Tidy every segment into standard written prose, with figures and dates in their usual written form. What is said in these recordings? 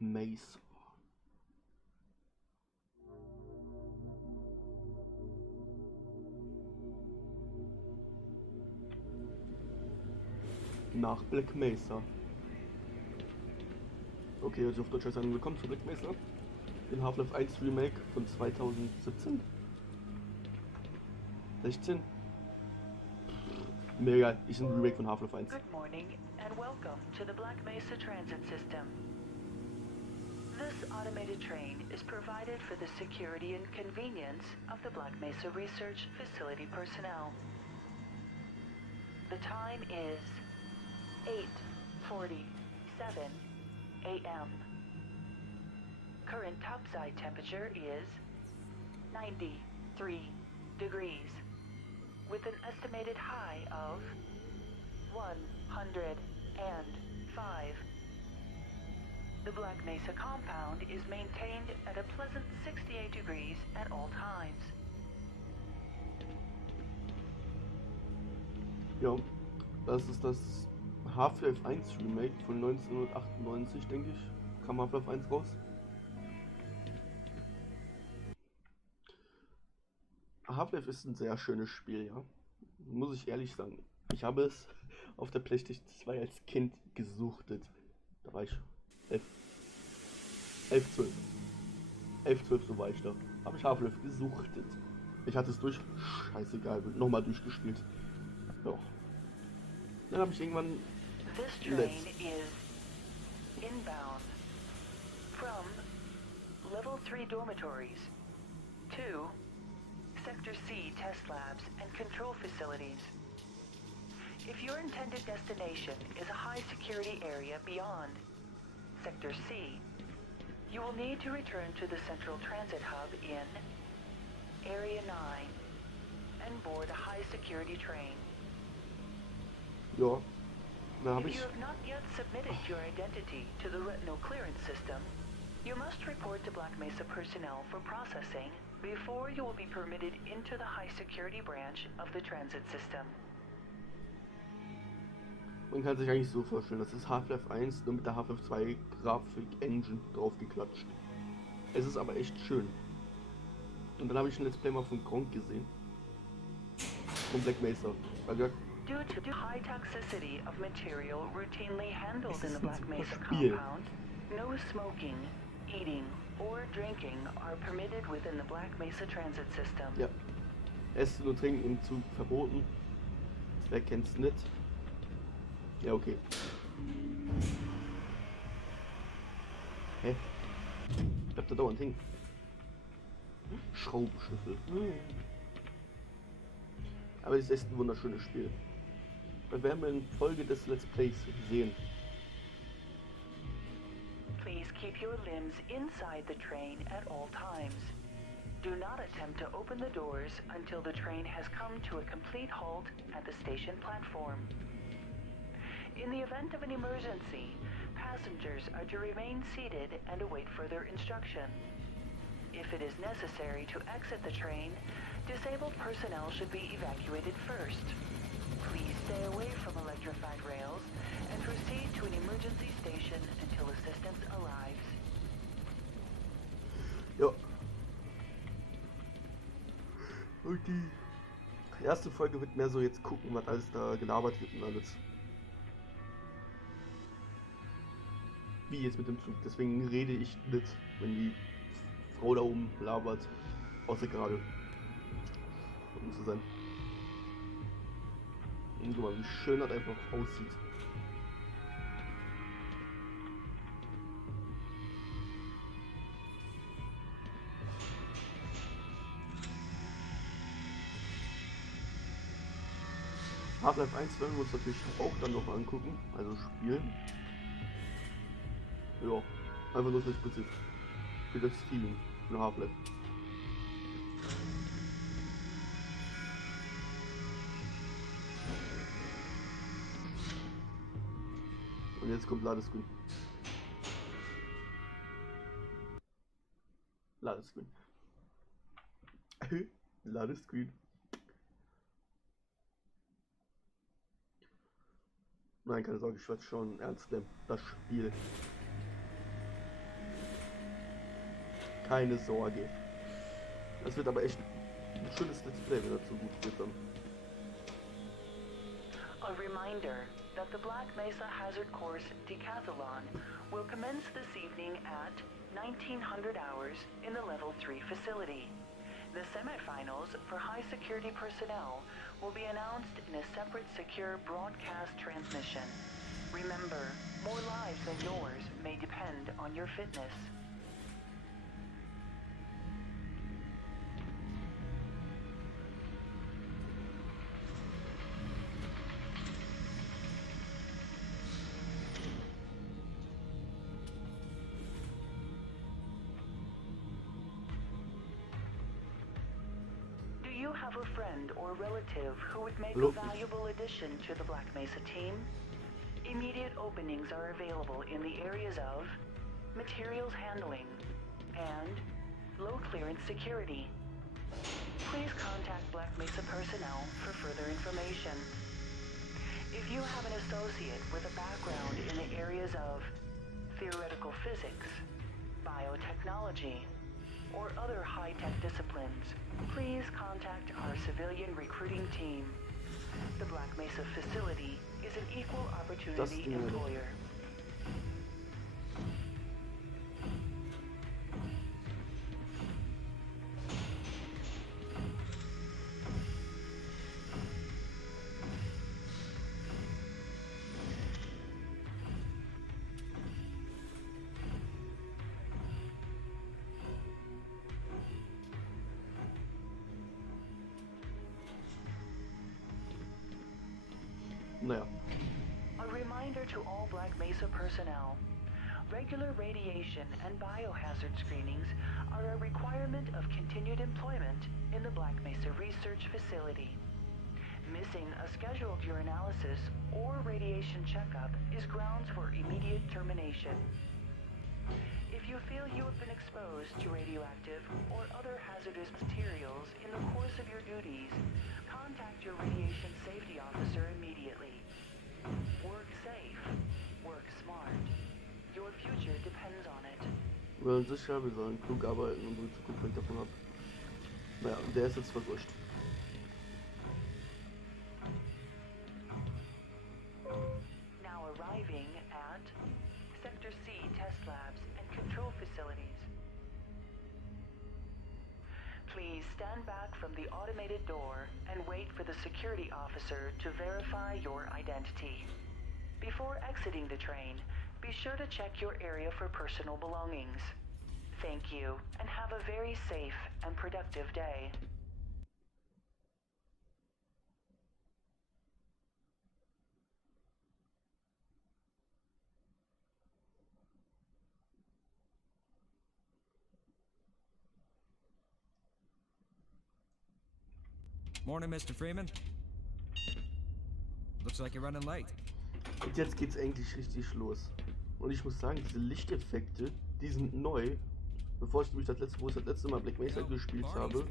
Mesa. Nach Black Mesa. Okay, also auf Deutsch heißt dann willkommen zu Black Mesa. Den Half-Life 1 Remake von 2017. 16. Mega, ist ein Remake von Half-Life 1. Good morning and welcome to the Black Mesa Transit System. This automated train is provided for the security and convenience of the Black Mesa Research Facility personnel. The time is 8:47 a.m. Current topside temperature is 93 degrees, with an estimated high of 105. The Black Mesa compound is maintained at a pleasant 68 degrees at all times. Ja, das ist das Half-Life 1 Remake von 1998, denke ich. Kam Half-Life 1 raus. Half-Life ist ein sehr schönes Spiel, ja. Muss ich ehrlich sagen. Ich habe es auf der PlayStation 2 als Kind gesuchtet. Da war ich 11, 12. 11, 12, so war ich da. Habe ich Half-Life gesuchtet. Ich hatte es durch. Scheißegal, nochmal durchgespielt. Ja. Dann habe ich irgendwann. This train is inbound from Level 3 dormitories to Sector C test labs and control facilities. If your intended destination is a high security area beyond Sector C, you will need to return to the central transit hub in Area 9 and board a high security train. Ja, da habe If ich. you have not yet submitted your identity to the retinal clearance system, you must report to Black Mesa personnel for processing before you will be permitted into the high security branch of the transit system. Man kann sich eigentlich so vorstellen, das ist Half-Life 1 nur mit der Half-Life 2 Grafik-Engine draufgeklatscht. Es ist aber echt schön. Und dann habe ich ein Let's Play mal von Gronk gesehen. Von Black Mesa. Also, Due to the high toxicity of material routinely handled in the Black Mesa Spiel. compound, no smoking, eating, or drinking are permitted within the Black Mesa transit system. ja. Essen und Trinken im Zug verboten. Wer kennt's nicht? Ja, okay. Hä? Bleibt da dauernd hängen. Schraubenschlüssel. Aber es ist echt ein wunderschönes Spiel. Das werden wir in Folge des Let's Plays sehen. Please keep your limbs inside the train at all times. Do not attempt to open the doors until the train has come to a complete halt at the station platform. In the event of an emergency, passengers are to remain seated and await further instruction. If it is necessary to exit the train, disabled personnel should be evacuated first. Please stay away from electrified rails and proceed to an emergency station until assistance arrives. Ja. Und die erste Folge wird mehr so jetzt gucken, was alles da gelabert wird und alles. Wie jetzt mit dem Zug. Deswegen rede ich nicht, wenn die Frau da oben labert. Außer gerade. Um zu sein. Und guck mal, wie schön das einfach aussieht. Half-Life 1 werden wir uns natürlich auch dann noch angucken, also spielen. Ja, einfach nur fürs Prinzip. Für das Feeling von Half-Life. Und jetzt kommt Ladescreen. Ladescreen. Ladescreen. Nein, keine Sorge, ich werde schon ernst nehmen. Das Spiel. Keine Sorge. Das wird aber echt ein schönes Let's Play, wenn das so gut wird dann. A reminder that the Black Mesa Hazard Course Decathlon will commence this evening at 1900 hours in the Level 3 facility. The semifinals for high security personnel will be announced in a separate secure broadcast transmission. Remember, more lives than yours may depend on your fitness. Do you have a friend or relative who would make a valuable addition to the Black Mesa team? Immediate openings are available in the areas of materials handling and low clearance security. Please contact Black Mesa personnel for further information. If you have an associate with a background in the areas of theoretical physics, biotechnology, or other high-tech disciplines, please contact our civilian recruiting team. The Black Mesa facility is an equal opportunity employer. Naja. A reminder to all Black Mesa personnel. Regular radiation and biohazard screenings are a requirement of continued employment in the Black Mesa Research Facility. Missing a scheduled urinalysis or radiation checkup is grounds for immediate termination. If you feel you have been exposed to radioactive or other hazardous materials in the course of your duties, contact your radiation safety officer immediately. Work safe. Work smart. Your future depends on it. Wir wollen sicher, wir sollen klug arbeiten und unsere Zukunft hängt davon ab. Naja, und der ist jetzt verwurscht. Now arriving at Sector C test labs and control facilities. Please stand back from the automated door and wait for the security officer to verify your identity. Before exiting the train, be sure to check your area for personal belongings. Thank you, and have a very safe and productive day. Morning, Mr. Freeman. Looks like you're running late. Und jetzt geht's endlich richtig los. Und ich muss sagen, diese Lichteffekte, die sind neu. Bevor ich nämlich wo ich das letzte Mal Black Mesa gespielt habe.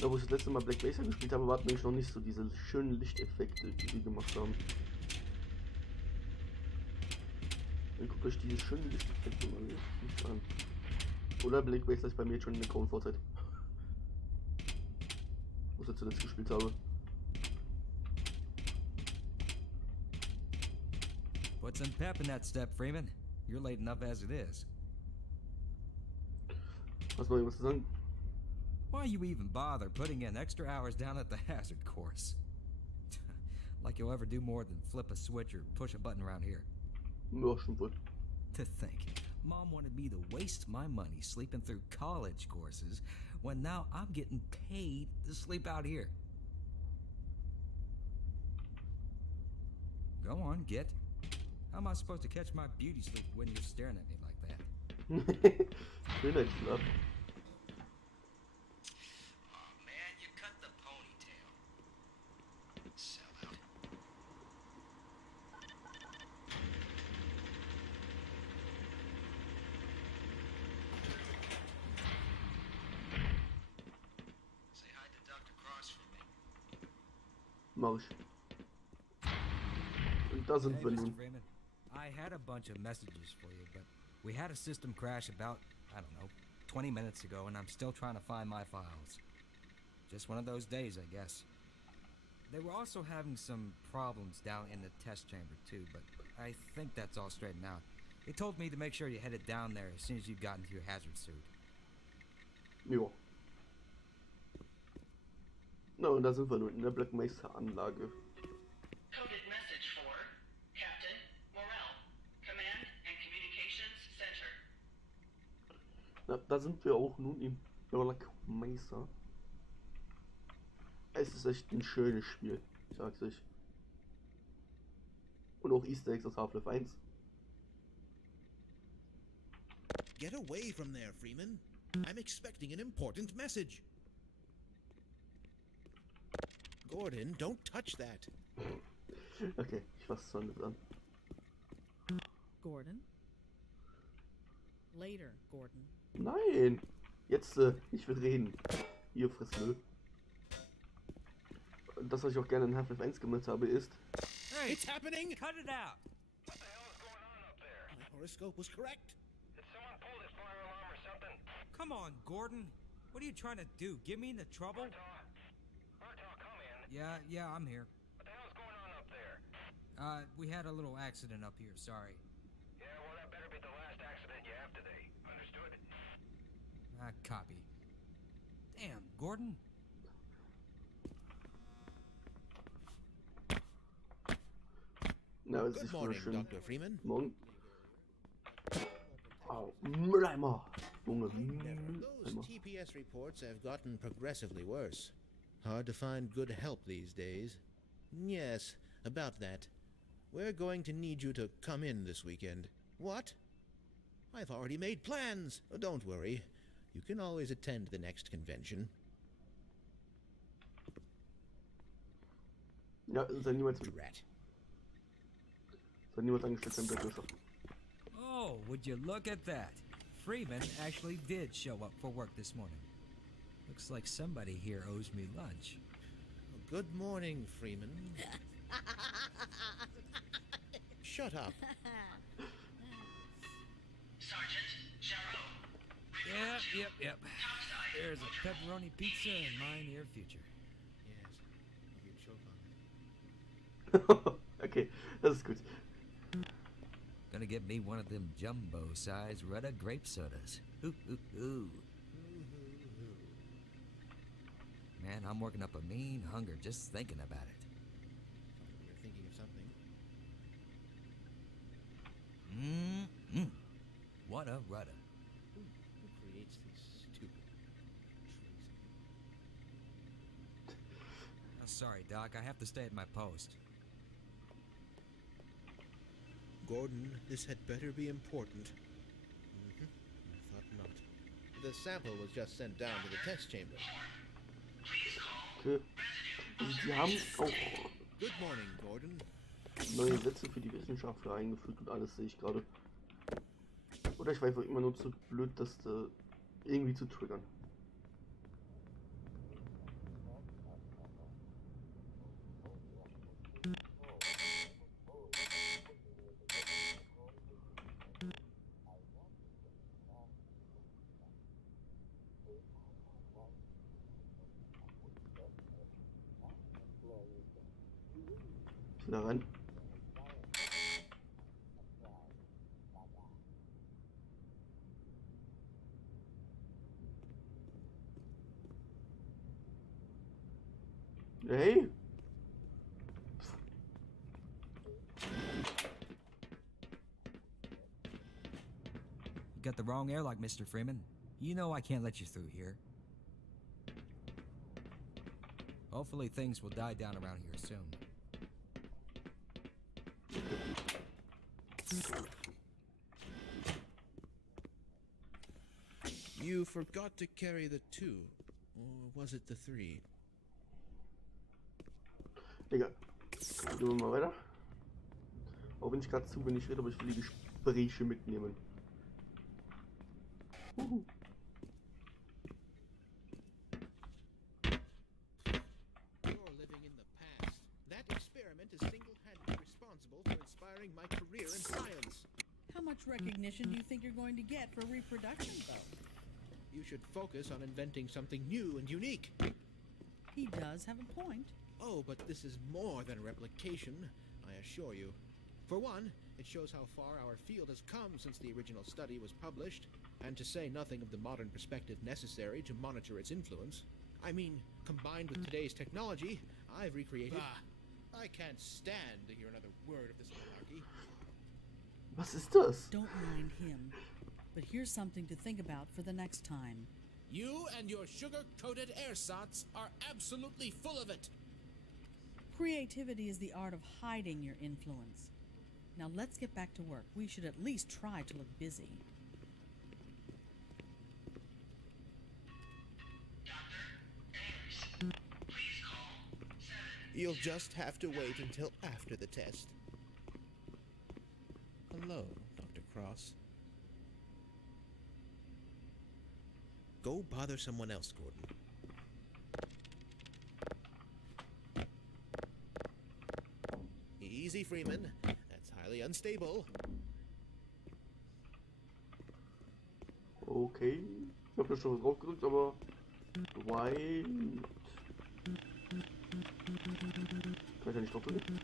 Da wo ich das letzte Mal Black Mesa gespielt habe, waren nämlich noch nicht so diese schönen Lichteffekte, die die gemacht haben. Dann guckt euch diese schönen Lichteffekte mal nicht an. Oder Black Mesa ist bei mir jetzt schon in der grauen Vorzeit. Wo ich zuletzt gespielt habe. Put some pep in that step, Freeman. You're late enough as it is. Hast du noch irgendwas zu sagen? Why you even bother putting in extra hours down at the hazard course? Like you'll ever do more than flip a switch or push a button around here. Ja, schon wohl. To think, Mom wanted me to waste my money sleeping through college courses when now I'm getting paid to sleep out here. Go on, get. How am I supposed to catch my beauty sleep when you're staring at me like that? Schönheitsschlaf. Oh man, you cut the ponytail. Sellout. Say hi to Dr. Cross for me. Mach ich. Da sind Hey, wir Mr. nun. Freeman. I had a bunch of messages for you, but we had a system crash about, I don't know, 20 minutes ago, and I'm still trying to find my files. Just one of those days, I guess. They were also having some problems down in the test chamber, too, but I think that's all straightened out. They told me to make sure you headed down there as soon as you got into your hazard suit. Jo. Na, und da sind wir nun in der Black Mesa Anlage. Coded message for Captain Morrell, Command and Communications Center. Na, da sind wir auch nun in Black Mesa. Es ist echt ein schönes Spiel, ich sag's euch. Und auch Easter Eggs aus Half-Life 1. Get away from there, Freeman. I'm expecting an important message. Gordon, don't touch that. Okay, ich fasse es mal an. Gordon? Later, Gordon. Nein! Jetzt, ich will reden. Hier, friss Müll. Das, was ich auch gerne in Half-Life 1 gemacht habe, ist... Hey, It's happening! cut it out! What the hell is going on up there? My horoscope was correct. Did someone pull this fire alarm or something? Come on, Gordon. What are you trying to do? Get me into trouble? Murtaugh, come in. Yeah, I'm here. What the hell's going on up there? We had a little accident up here, sorry. Yeah, well, that better be the last accident you have today. Understood? Copy. Damn, Gordon. Na, es Good ist morning, wunderschön. Dr. Freeman. Morgen. Au, Mülleimer. Junge, Those Mülleimer. TPS reports have gotten progressively worse. Hard to find good help these days. Yes, about that. We're going to need you to come in this weekend. What? I've already made plans. Oh, don't worry. You can always attend the next convention. Ja, sei niemals Drat. angestellt sein, Black Mesa. Oh, would you look at that? Freeman actually did show up for work this morning. Looks like somebody here owes me lunch. Good morning, Freeman. Shut up. Sergeant Jarreau. Yep. There's a pepperoni pizza in my near future. Yes, you choke on it. Okay, das ist gut. Gonna get me one of them jumbo-sized Rudda grape sodas. Ooh. Man, I'm working up a mean hunger just thinking about it. You're thinking of something. What a Rudda. Who creates these stupid trees? Sorry, Doc. I have to stay at my post. Gordon, this had better be important. I thought not. The sample was just sent down to the test chamber. Okay. Sie haben auch Good morning, Gordon. neue Sätze für die Wissenschaftler eingefügt und alles sehe ich gerade. Oder ich war einfach immer nur zu blöd, das irgendwie zu triggern. Da rein. Hey! You got the wrong airlock, Mr. Freeman. You know I can't let you through here. Hopefully things will die down around here soon. You forgot to carry the 2. Or was it the 3? Egal. Gehen wir mal weiter. Auch wenn ich gerade zu wenig rede, aber ich will die Gespräche mitnehmen. You're living in the past. That experiment is single-handedly responsible responsible for inspiring my career in science. How much recognition do you think you're going to get for reproduction, though? You should focus on inventing something new and unique. He does have a point. Oh, but this is more than replication, I assure you. For one, it shows how far our field has come since the original study was published, and to say nothing of the modern perspective necessary to monitor its influence. I mean, combined with today's technology, I've recreated... I can't stand to hear another word of this malarkey. Was ist das? Don't mind him. But here's something to think about for the next time. You and your sugar-coated ersatz are absolutely full of it. Creativity is the art of hiding your influence. Now let's get back to work. We should at least try to look busy. You'll just have to wait until after the test. Hello, Dr. Cross. Go bother someone else, Gordon. Easy, Freeman. That's highly unstable. Okay. Ich habe da schon drauf gedrückt, aber... Weit. Kann ich ja nicht drauf drücken.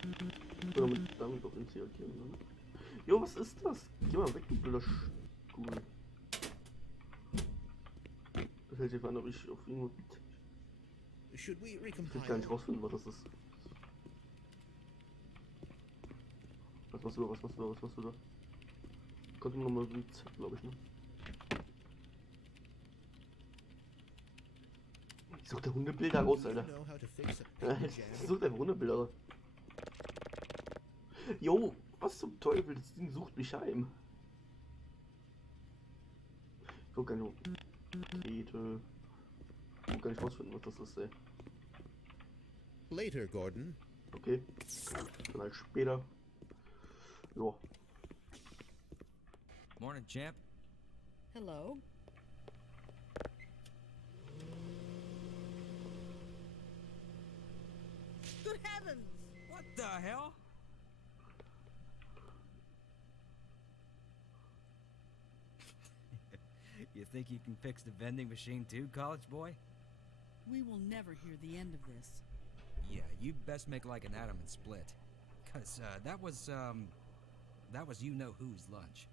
Oder damit auf den C markieren, ne? Jo, was ist das? Geh mal weg, du blöder Stuhl. Das hält sich an, ob ich auf irgendwo... Should we Ich kann gar recompile? nicht rausfinden, was das ist. Was machst du da? Konnte man nochmal mit Z, glaube ich, ne? Ich such der Hundebilder raus, Do you Alter. know how to fix a paper Ich jam? such einfach Hundebilder. Jo, was zum Teufel? Das Ding sucht mich heim. Ich will keine Trete. Ich will gar nicht rausfinden, was das ist, ey. Later, Gordon. Okay. Dann halt später. Jo. Morning, champ. Hello? Good heavens! What the hell? You think you can fix the vending machine too, college boy? We will never hear the end of this. Yeah, you best make like an atom and split. Cause that was you-know-who's lunch.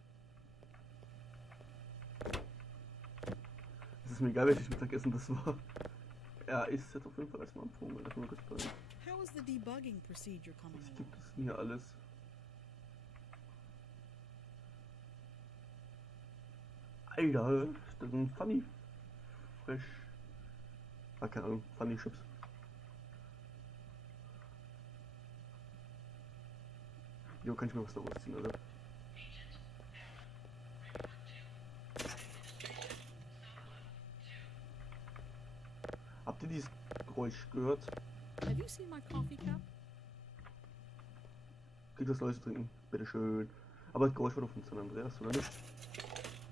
Es ist mir egal, welches Mittagessen das war. Er ist jetzt auf jeden Fall erstmal am Punkt. Lass mal kurz bei. How is the debugging procedure coming Was along? gibt es denn hier alles? Alter, das ist ein Funny Fresh. Ah, keine Ahnung, Funny Chips. Jo, kann ich mir was da rausziehen, Alter. Habt ihr dieses Geräusch gehört? Have you seen my coffee cup? Kriegt das Neues zu trinken, bitteschön. Aber das Geräusch war doch von San Andreas, oder nicht?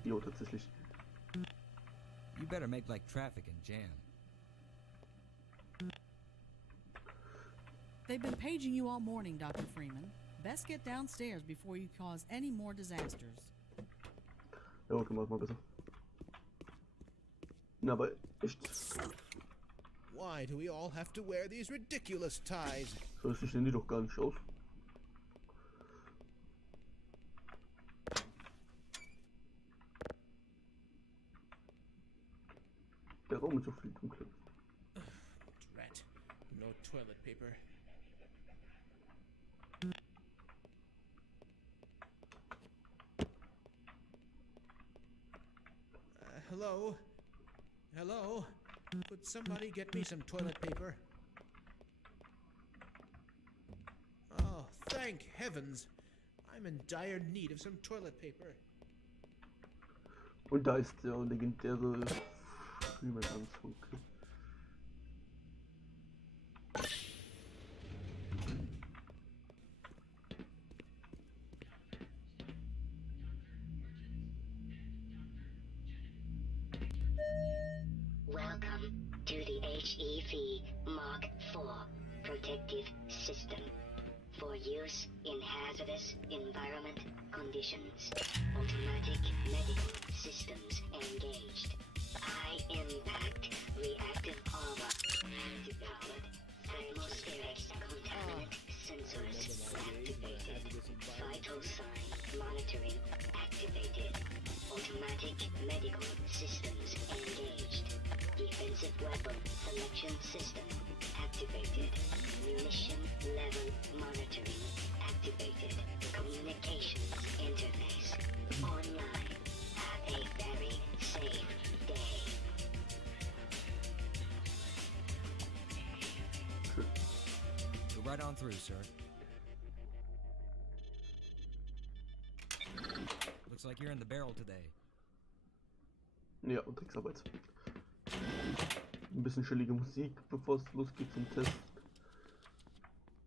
Jo, tatsächlich. You better make like traffic and jam. They've been paging you all morning, Dr. Freeman. Best get downstairs before you cause any more disasters. Ja, okay, mach mal besser. Na, aber echt. Why do we all have to wear these ridiculous ties? So richtig sehen die doch gar nicht aus. Der Raum ist so viel dunkler. Drat. No toilet paper. Hello? Hello? Could somebody get me some toilet paper? Oh, thank heavens! I'm in dire need of some toilet paper. Und da ist der legendäre Freeman-Anzug. Welcome to the HEV Mark IV protective system. For use in hazardous environment conditions. Automatic medical systems engaged. High impact reactive armor activated. Atmospheric contaminant sensors activated. Vital sign monitoring activated. Automatic medical systems engaged. Defensive weapon selection system activated. Munition level monitoring activated. Communications interface online. Have a very safe day. Go right on through, sir. Looks like you're in the barrel today. Ja, und Drecksarbeit. Ein bisschen chillige Musik, bevor es losgeht zum Test.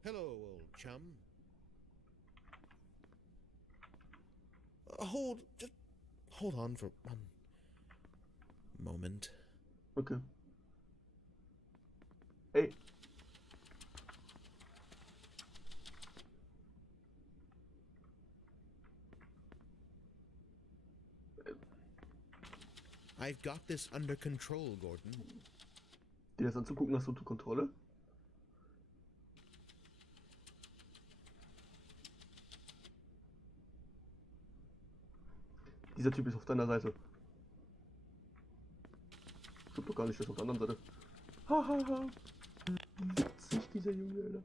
Hello, old chum. Hold on for one moment. Okay. Hey. I've got this under control, Gordon. Dir das anzugucken, hast du unter Kontrolle? Dieser Typ ist auf deiner Seite. Stimmt doch gar nicht, der ist auf der anderen Seite. Hahaha. Witzig, dieser Junge, Alter.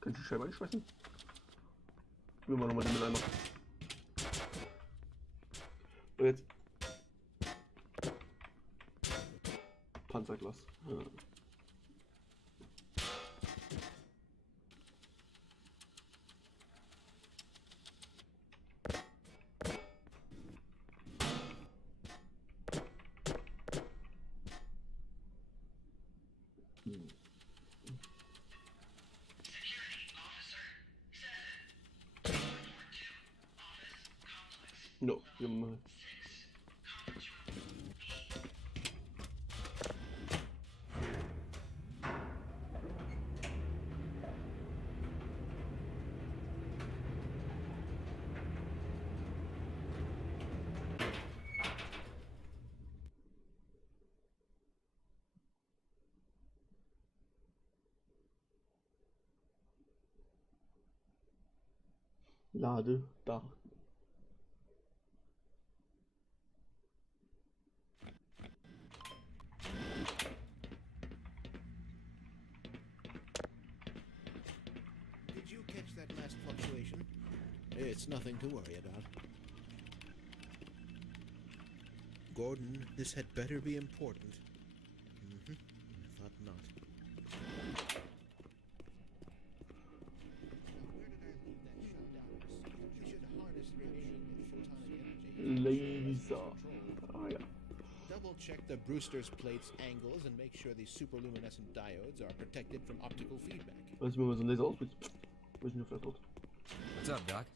Kannst du die Scheibe einschmeißen? Nehmen wir nochmal den Mülleimer. Und jetzt. Panzerglas. Ja. No, wir mal. Lade da. Did you catch that last fluctuation? It's nothing to worry about. Gordon, this had better be important. I thought not. Laser. Ah ja. Double check the Brewster's plate's angles and make sure these superluminescent diodes are protected from optical feedback. Weißt du, wenn man so einen Laser ausbricht? Weiß nicht, vielleicht What's up, Doc?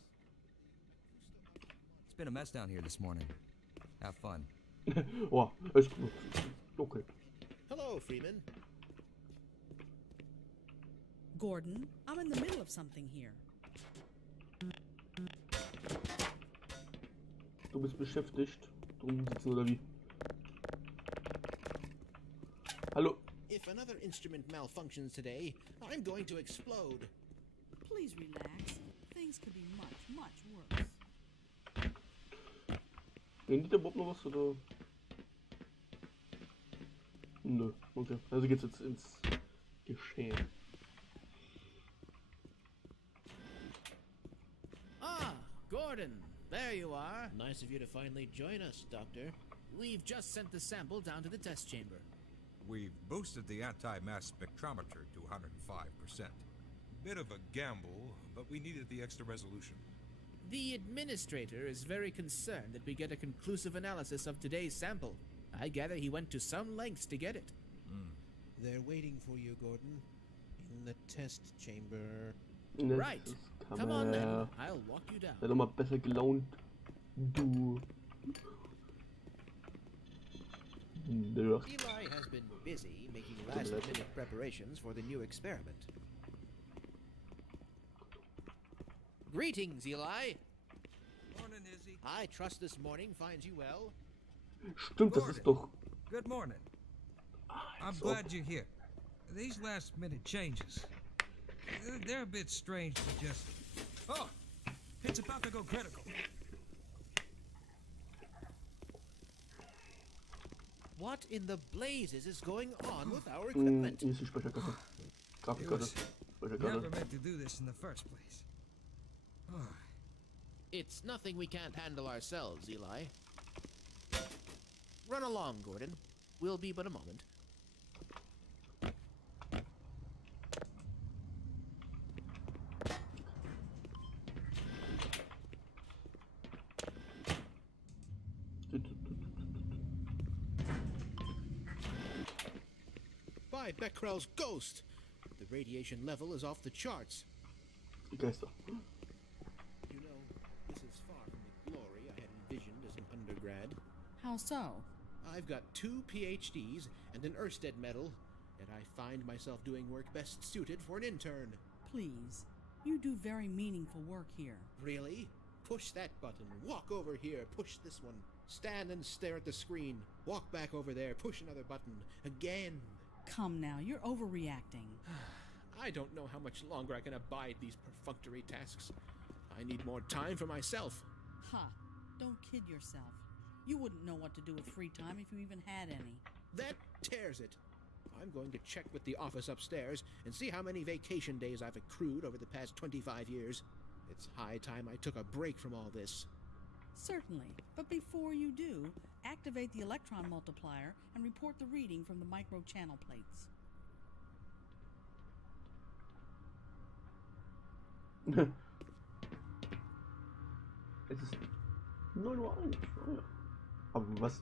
It's been a mess down here this morning. Have fun. Oh, ist gut. Okay. Hello, Freeman. Gordon, I'm in the middle of something here. Du bist beschäftigt. Drum sitzen oder wie? Hallo. If another instrument malfunctions today, I'm going to explode. Please relax. Things could be much, much worse. Nennt der Bob noch was oder? Nö, okay. Also geht's jetzt ins Geschehen. Ah, Gordon, there you are. Nice of you to finally join us, Doctor. We've just sent the sample down to the test chamber. We've boosted the anti-mass spectrometer to 105%. Bit of a gamble, but we needed the extra resolution. The administrator is very concerned that we get a conclusive analysis of today's sample. I gather he went to some lengths to get it. They're waiting for you, Gordon. In the test chamber. Right. Come on then. I'll walk you down. Sei doch mal besser gelaunt. Du. Nerd. Eli has been busy making last-minute preparations for the new experiment. Greetings, Eli. Morning, Izzy. I trust this morning finds you well. Stimmt, das ist doch. Good morning. I'm so- glad you're here. These last-minute changes, they're a bit strange to just... Oh, it's about to go critical. What in the blazes is going on with our equipment? Hier ist die Speicherkarte. It Grafikkarte. was Speicherkarte. never meant to do this in the first place. Oh, It's nothing we can't handle ourselves, Eli. Run along, Gordon. We'll be but a moment. By Becquerel's ghost! The radiation level is off the charts. Die Geister. You know, this is far from the glory I had envisioned as an undergrad. How so? I've got 2 PhDs and an Ørsted medal, and I find myself doing work best suited for an intern. Please. You do very meaningful work here. Really? Push that button. Walk over here. Push this one. Stand and stare at the screen. Walk back over there. Push another button. Again. Come now, you're overreacting. I don't know how much longer I can abide these perfunctory tasks. I need more time for myself. Ha! Don't kid yourself. You wouldn't know what to do with free time if you even had any. That tears it. I'm going to check with the office upstairs and see how many vacation days I've accrued over the past 25 years. It's high time I took a break from all this. Certainly, but before you do, activate the electron multiplier and report the reading from the micro channel plates. Es ist 9:01 Uhr. Oh ja. Aber was?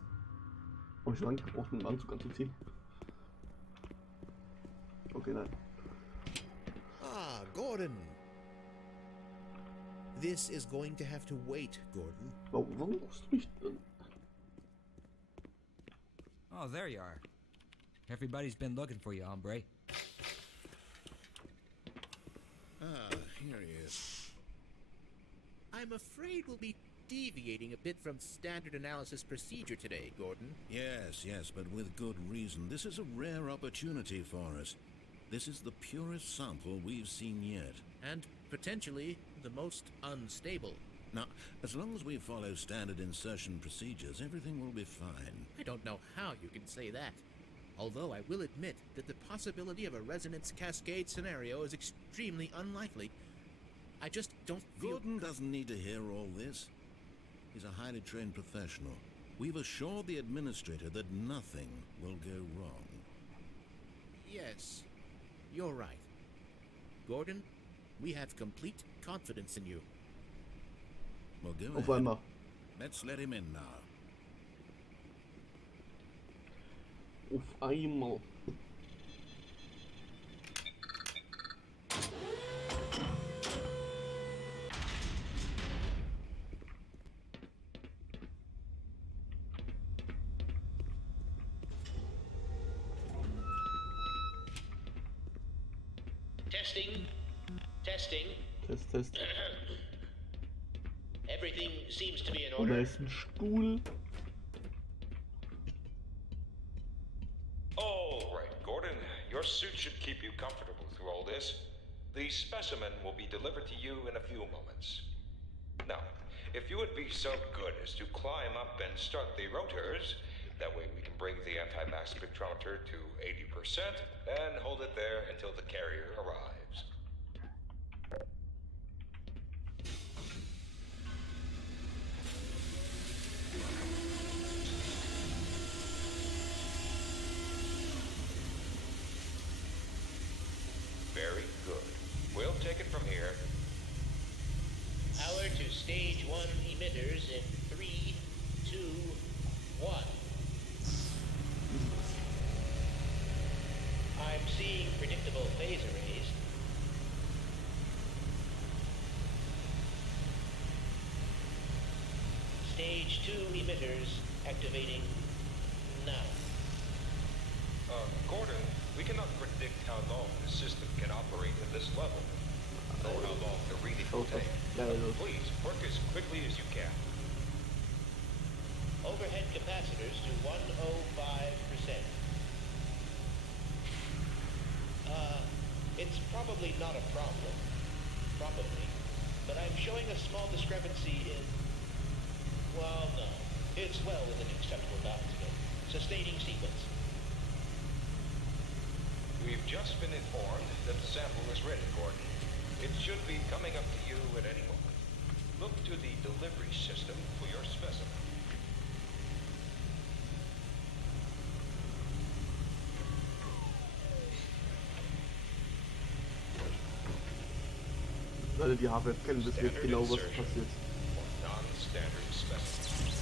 Habe ich so lange gebraucht, einen Anzug anzuziehen? Okay, nein. Ah, Gordon. This is going to have to wait, Gordon. Warum rufst du mich denn? oh, there you are. Everybody's been looking for you, hombre. Ah, here he is. I'm afraid we'll be deviating a bit from standard analysis procedure today, Gordon. Yes, but with good reason. This is a rare opportunity for us. This is the purest sample we've seen yet. And potentially the most unstable. Now, as long as we follow standard insertion procedures, everything will be fine. I don't know how you can say that. Although I will admit that the possibility of a resonance cascade scenario is extremely unlikely. I just don't feel... Gordon doesn't need to hear all this. He's a highly trained professional. We've assured the administrator that nothing will go wrong. Yes, you're right. Gordon, we have complete confidence in you. Well, go Auf ahead. einmal. Let's let him in now. Auf einmal. Testing. Test. Everything seems to be in Und da order. ist ein Stuhl. All right, Gordon. Your suit should keep you comfortable through all this. The specimen will be delivered to you in a few moments. Now, if you would be so good as to climb up and start the rotors, that way we can bring the anti-mass spectrometer to 80% and hold it there until the carrier arrives. Very good. We'll take it from here. Power to stage 1 emitters in 3, 2, 1. I'm seeing predictable phase arrays. Stage 2 emitters activating now. Gordon, we cannot predict how long the system can operate at this level, nor how long the reading will take. Please, work as quickly as you can. Overhead capacitors to 105%. It's probably not a problem. Probably. But I'm showing a small discrepancy in... Well, no. It's well within acceptable bounds again. Sustaining sequence. We've just been informed that the sample is ready, Gordon. It should be coming up to you at any moment. Look to the delivery system for your specimen. Alle, die Hardware kennen, wissen jetzt genau, was passiert. Non-standard specimen.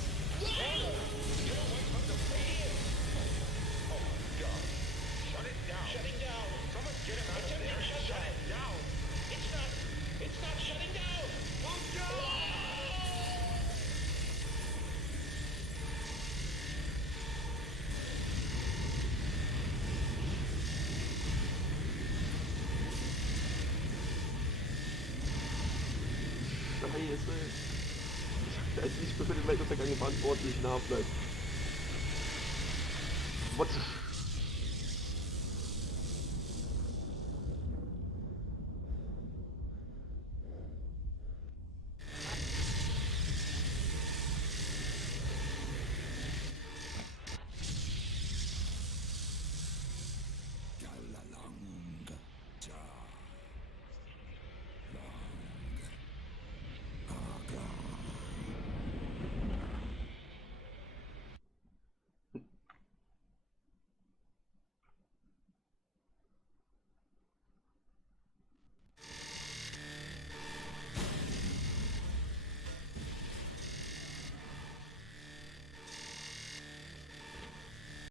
Shutting down. Someone get him out of there. Shut it down. It's not shutting down. Won't go. Scheiße. Da ist nicht für den Weltuntergang verantwortlich, Nachbleibt. What the